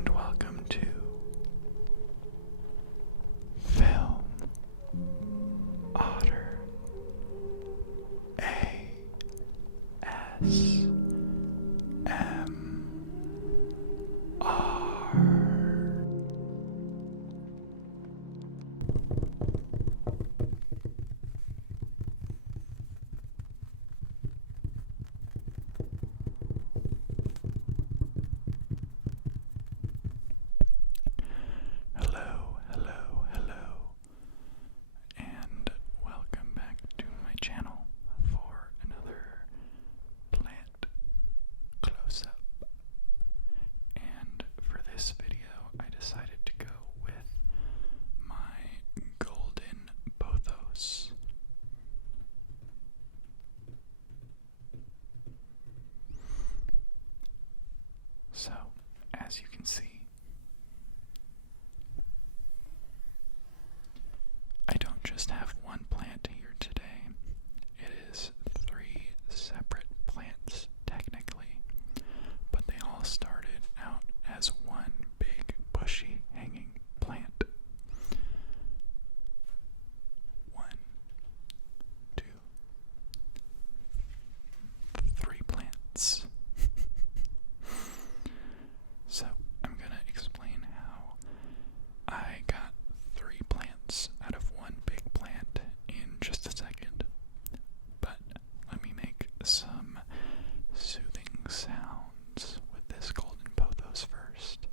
and welcome to Film Otter ASMR. Hello, hello, hello, and welcome back to my channel for another plant close-up. And for this video, I decided to go with my Golden Pothos. So, as you can see, I don't just have one plant here today. It is 3 separate plants, technically, but they all started out as one big, bushy, hanging plant. 1, 2, 3 plants. So, I'm gonna explain how I got 3 plants out of one big plant in just a second. But let me make some soothing sounds with this Golden Pothos first.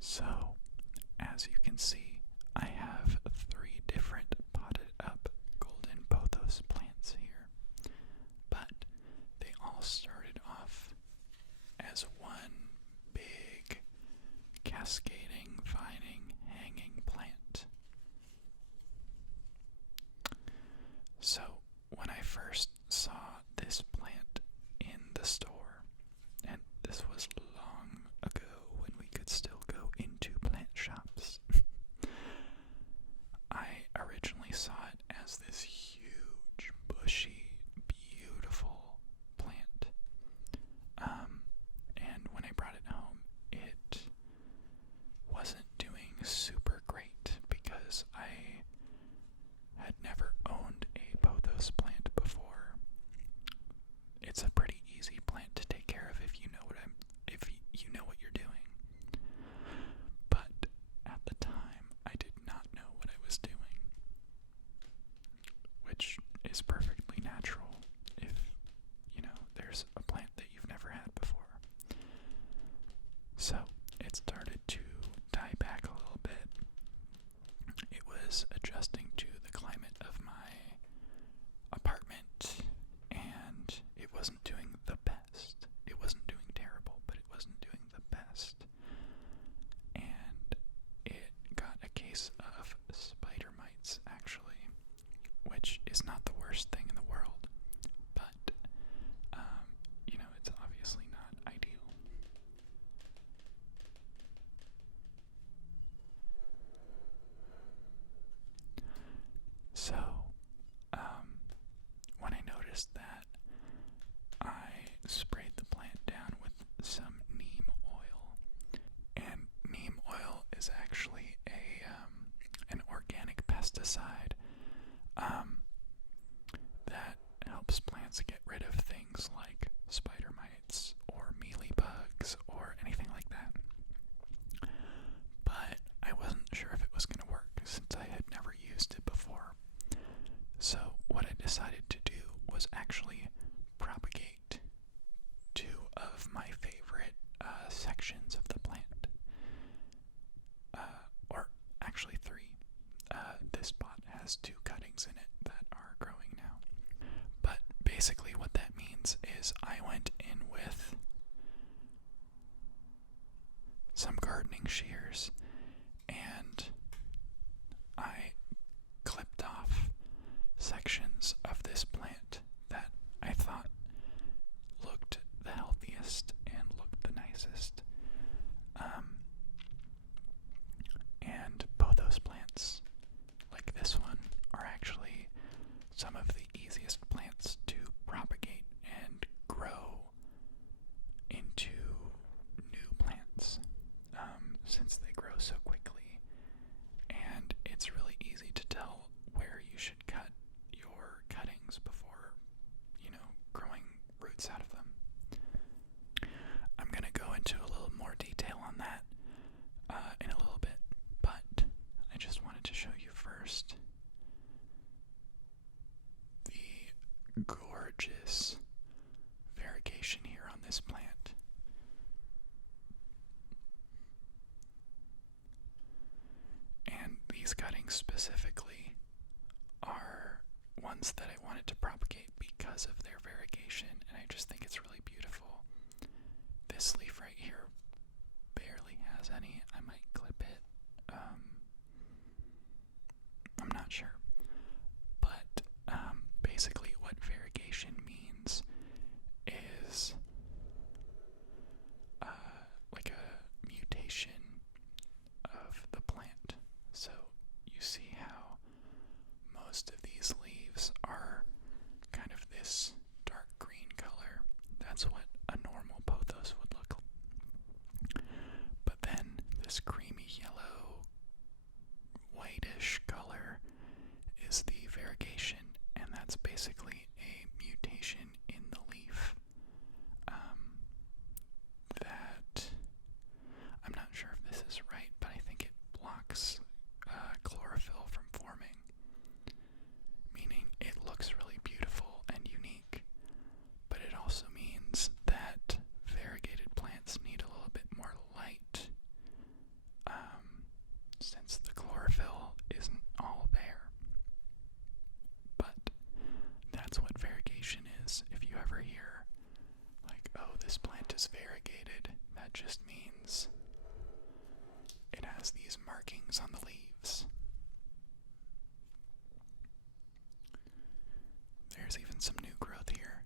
So, as you can see, I have 3 different potted up Golden Pothos plants here, but they all started off as one big cascading, vining, hanging plant. So, when I first saw this plant in the store, and this was long ago when we could still go into plant shops, I originally saw it as this huge, bushy, beautiful plant. And when I brought it home, it wasn't doing super great because I had never owned a pothos plant before. It's a pretty easy plant to take care of if you know what you're doing. But at the time, I did not know what I was doing, which is perfectly natural if there's a plant that you've never had before. So it started to die was adjusting to the climate of my apartment, and it wasn't doing the best. It wasn't doing terrible, but it wasn't doing the best. And it got a case of spider mites, actually, which is not the worst thing in the world, but, it's obviously not ideal. So, when I noticed that, I sprayed the plant down with some neem oil. And neem oil is actually an organic pesticide that helps plants get rid of things like spider mites or mealybugs or anything like that. But I wasn't sure if it was going to work since I had never used it before. So what I decided to do was actually propagate two of my favorite sections of the plant. Or actually three. This pot has two cuttings in it that are growing now. But basically what that means is I went in with some gardening shears and I clipped off sections of this plant that I thought looked the healthiest and looked the nicest. And pothos plants, like this one, are actually some of the easiest plants to propagate and grow into new plants, since they grow so quickly. And it's really easy to tell where you should cut your cuttings before, growing roots out of them. I'm going to go into a little more detail on that in a little bit, but I just wanted to show you first the gorgeous variegation here on this plant. And these cuttings specifically are ones that I wanted to propagate because of their variegation, and I just think it's really beautiful. This leaf right here barely has any. I might clip it. I'm not sure. But basically what variegation means is like a mutation of the plant. So you see how most of these leaves are kind of this dark green color. That's what a normal pothos would look like. But then this creamy yellow, whitish color is the variegation, and that's basically a mutation in the leaf that I'm not sure if this is right, but I think it blocks chlorophyll from forming, meaning it looks really beautiful and unique, but it also means that variegated plants need a little bit more light, since the chlorophyll isn't all there. But that's what variegation is. If you ever hear, like, oh, this plant is variegated, that just means it has these markings on the leaves. There's even some new growth here.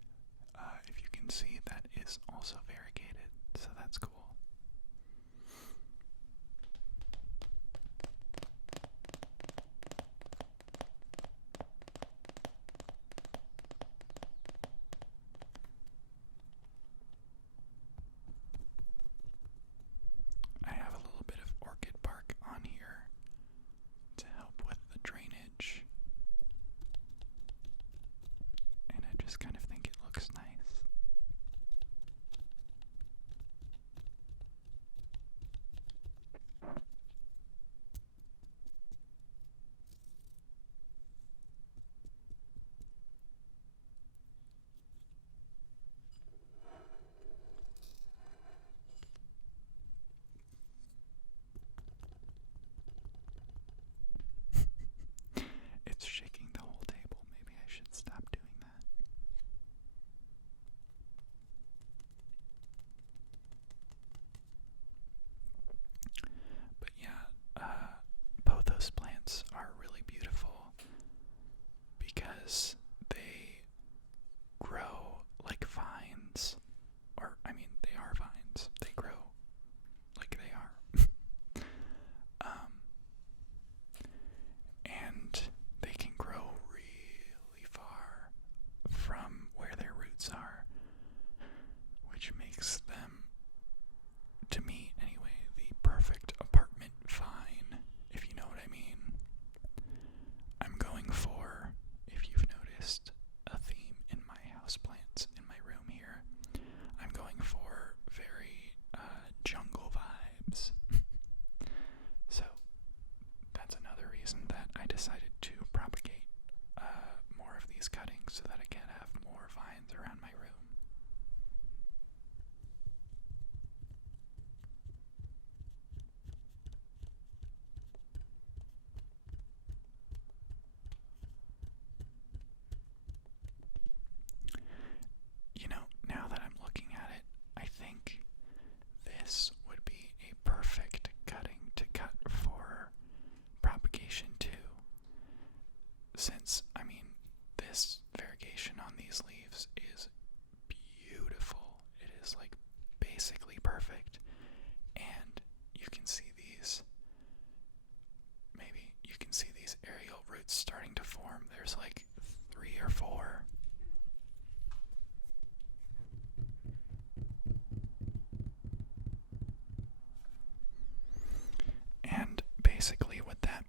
If you can see, that is also variegated, so that's cool. I have a little bit of orchid bark on here to help with the drainage, and I just kind of think it looks nice.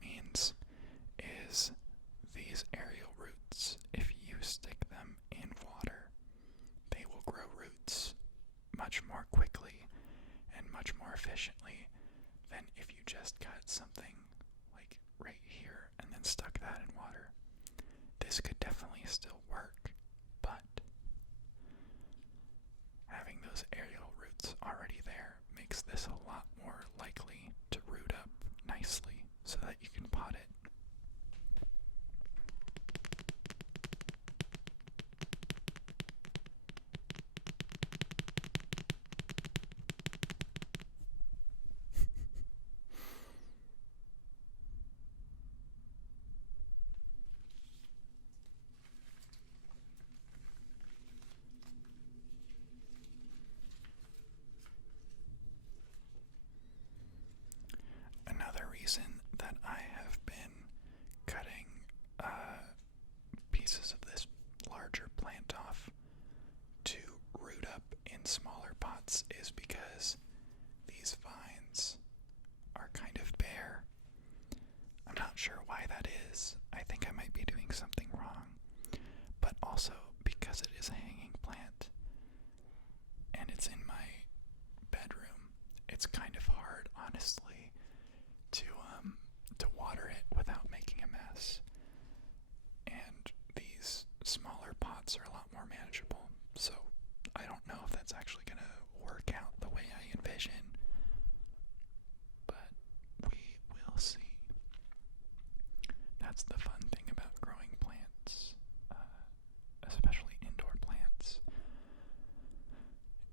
means is these aerial roots, if you stick them in water, they will grow roots much more quickly and much more efficiently than if you just cut something like right here and then stuck that in water. This could definitely still work, but having those aerial roots already there makes this a lot more likely to root up nicely so that you can pot it. Another reason that I have been cutting pieces of this larger plant off to root up in smaller pots is because these vines are kind of bare. I'm not sure why that is. I think I might be doing something wrong, but also because it is a hanging plant and it's in my bedroom, it's kind of hard, honestly, to water it without making a mess. And these smaller pots are a lot more manageable, so I don't know if that's actually going to work out the way I envision, but we will see. That's the fun thing about growing plants, especially indoor plants,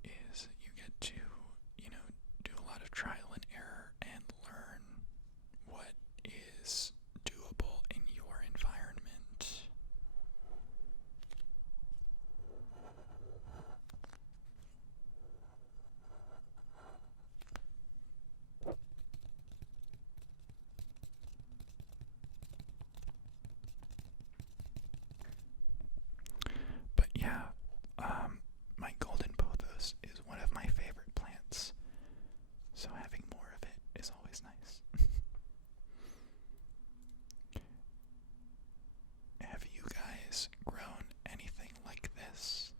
is you get to, do a lot of trial and error and learn what is doable in your environment. But yeah, my Golden Pothos is one of my favorite plants, so having more of it is always nice. Have you guys grown anything like this?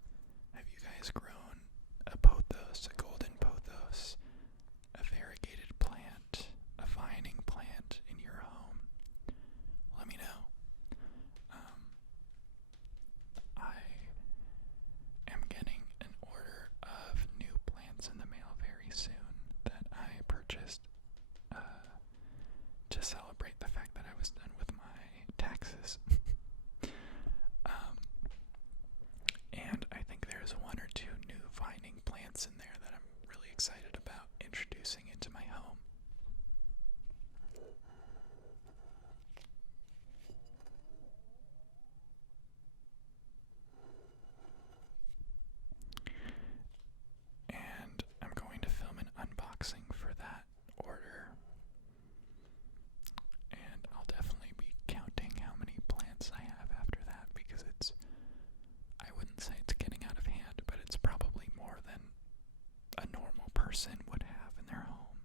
Have you guys grown a pothos, a golden pothos, a variegated plant, a vining plant in your home? Let me know. I am getting an order of new plants in the mail very soon that I purchased to celebrate the fact that I was done with my taxes. And I think there's one or two new vining plants in there that I'm really excited about introducing into my home. And I'm going to film an unboxing for that order. And I'll definitely be counting how many plants I have after that, because I wouldn't say it's getting out of hand, but it's probably more than a normal person would have in their home,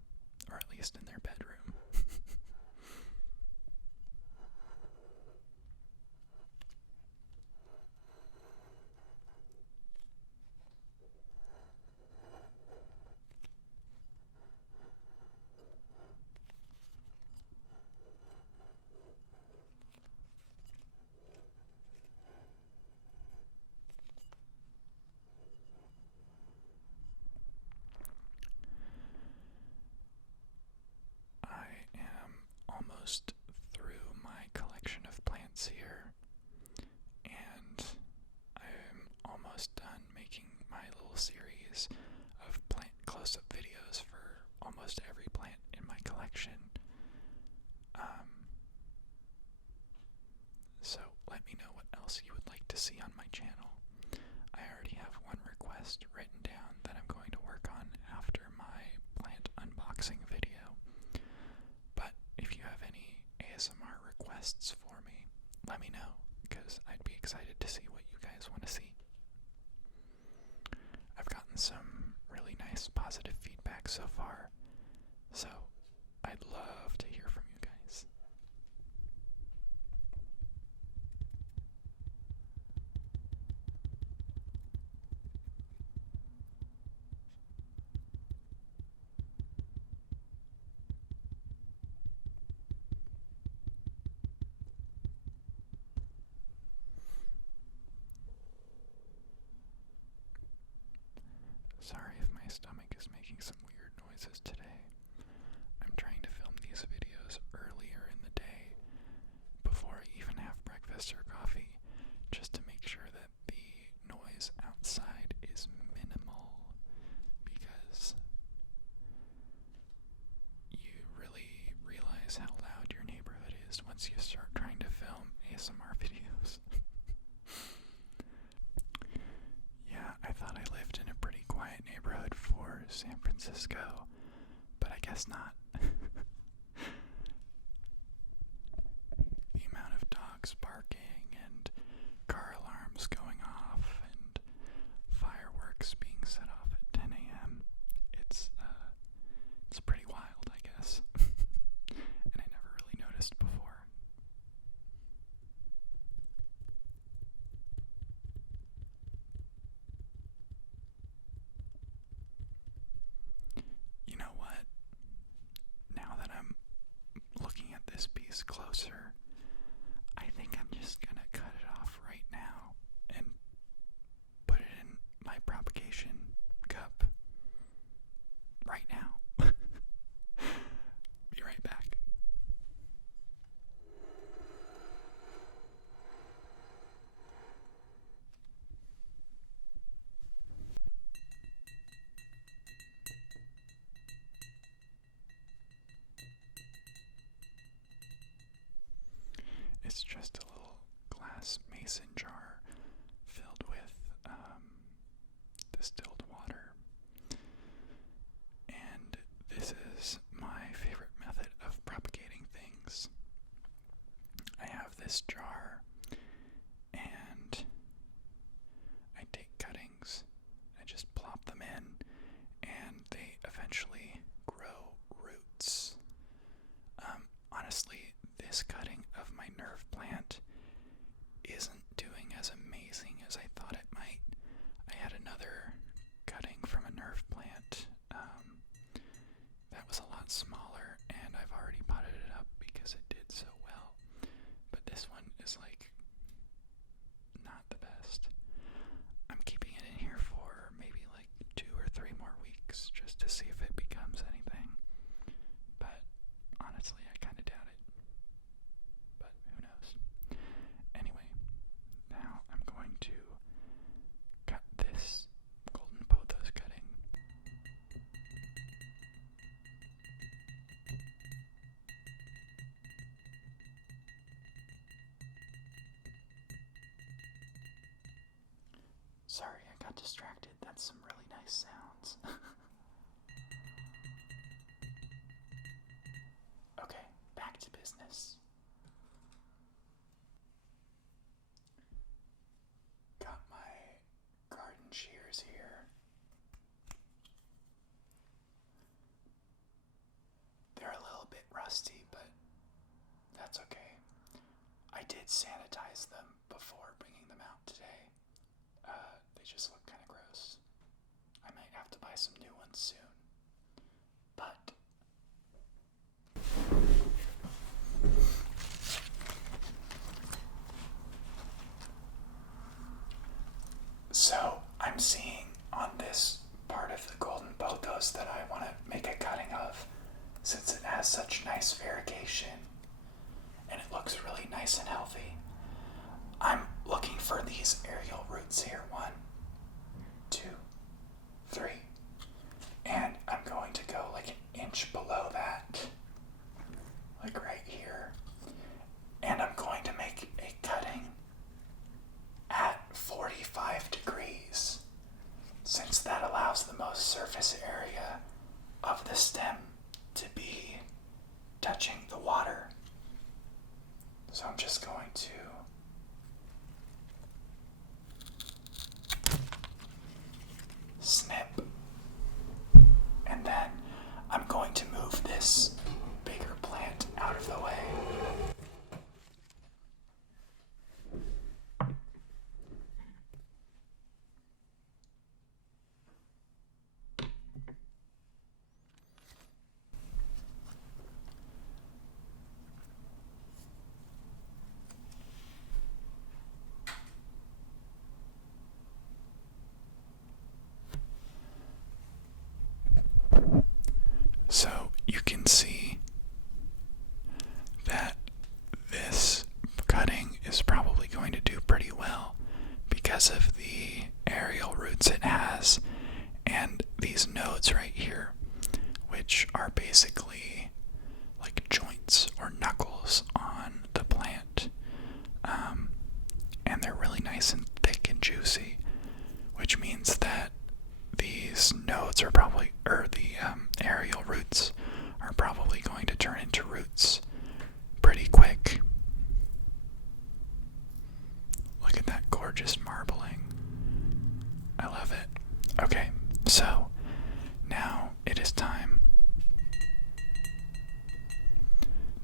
or at least in their bedroom. I am almost through my collection of plants here, and I'm almost done making my little series of plant close-up videos for almost every plant in my collection. So let me know what else you would like to see on my channel. I already have one request written down that I'm going to work on after my plant unboxing video. But if you have any ASMR requests for me, let me know, because I'd be excited to see what you guys want to see. I've gotten some really nice positive feedback so far, so I'd love to hear from you guys. ASMR videos. Yeah, I thought I lived in a pretty quiet neighborhood for San Francisco, but I guess not. The amount of dogs barking and car alarms going off and fireworks being set off at 10 a.m. It's pretty wild, I guess. And I never really noticed before. You know what? Now that I'm looking at this piece closer, I think I'm just gonna cut it off right now and put it in my propagation cup right now. Be right back. It's just a little glass mason jar filled with distilled water. And this is my favorite method of propagating things. I have this jar and I take cuttings, I just plop them in, and they eventually grow roots. Honestly, this cutting of my nerve plant isn't doing as amazing as I thought it might. I had another cutting from a nerve plant that was a lot smaller, and I've already potted it up because it did so well. But this one is like not the best. I'm keeping it in here for maybe like 2 or 3 more weeks just to see if it becomes anything. But honestly, I kind of doubt it. But who knows? Anyway, now I'm going to cut this Golden Pothos cutting. Sorry, I got distracted. That's some really nice sounds. Okay, back to business. Got my garden shears here. They're a little bit rusty, but that's okay. I did sanitize them before bringing them out today. They just look kind of gross. I might have to buy some new ones soon. But so I'm seeing on this part of the Golden Pothos that I want to make a cutting of, since it has such nice variegation and it looks really nice and healthy. I'm looking for these aerial roots here. 1, 2, 3. And I'm going to go like an inch below that, like right here. And I'm going to make a cutting at 45 degrees, since that allows the most surface area of the stem to be touching the water. So I'm just going to snip, and then I'm going to move this bigger plant out of the way. So you can see that this cutting is probably going to do pretty well because of the aerial roots it has and these nodes right here, which are basically like joints or knuckles on the plant. nice and thick and juicy, which means that these nodes are probably, or the aerial roots are probably going to turn into roots pretty quick. Look at that gorgeous marbling. I love it. Okay, so now it is time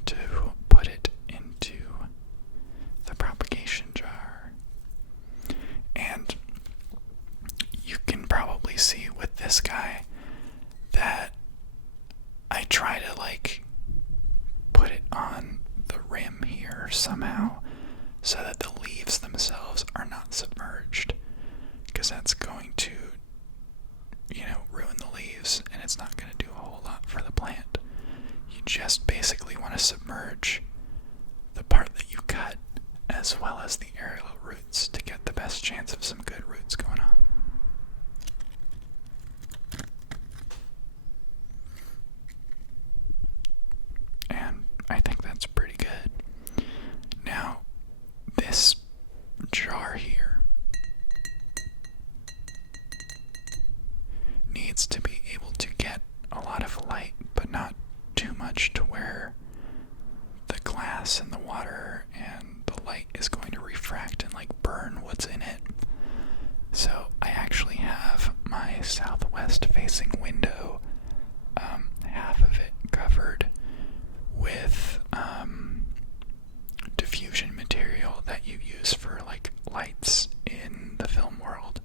to put it into the propagation jar. And you can probably see with this guy that I try to put it on the rim here somehow so that the leaves themselves are not submerged, because that's going to, ruin the leaves, and it's not going to do a whole lot for the plant. You just basically want to submerge the part that you cut as well as the aerial roots to get the best chance of some good roots going on. And I think that's pretty good. Now, this jar here needs to be able to get a lot of light, but not too much to where the glass and the water and the light is going to refract and burn what's in it. So I actually have my southwest facing window, half of it covered with diffusion material that you use for lights in the film world.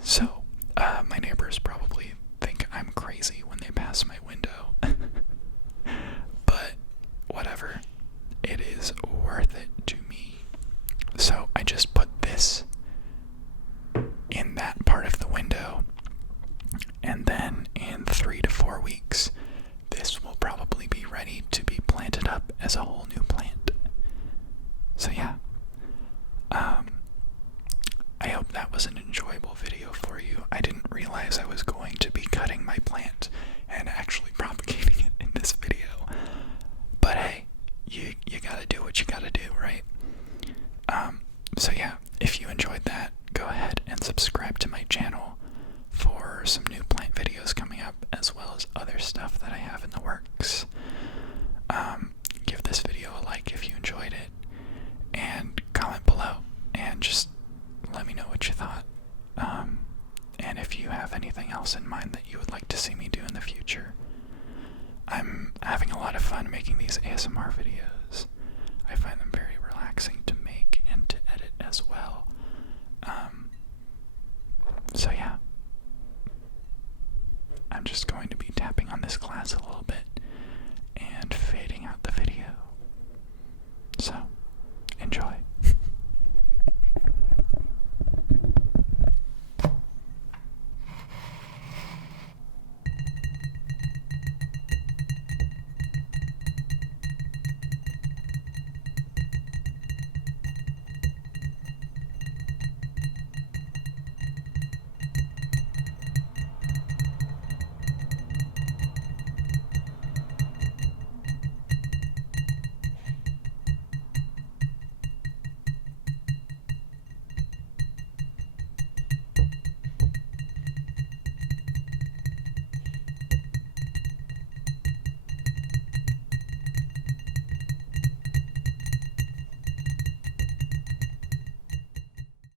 So my neighbors probably think I'm crazy when they pass my window. But whatever, it is worth it to me. So I just put this in that part of the window, and then in 3 to 4 weeks this will probably be ready to be planted up as a whole new plant. So yeah, I hope that was an enjoyable video for you. I didn't realize I was going to be cutting my plant and actually propagating it in this video. But hey, you gotta do what you gotta do, right? So yeah, if you enjoyed that, go ahead and subscribe to my channel for some new plant videos coming up, as well as other stuff that I have in the works. Give this video a like if you enjoyed it, and comment below, and just let me know what you thought. And if you have anything else in mind that you would like to see me do in the future. I'm having a lot of fun making these ASMR videos.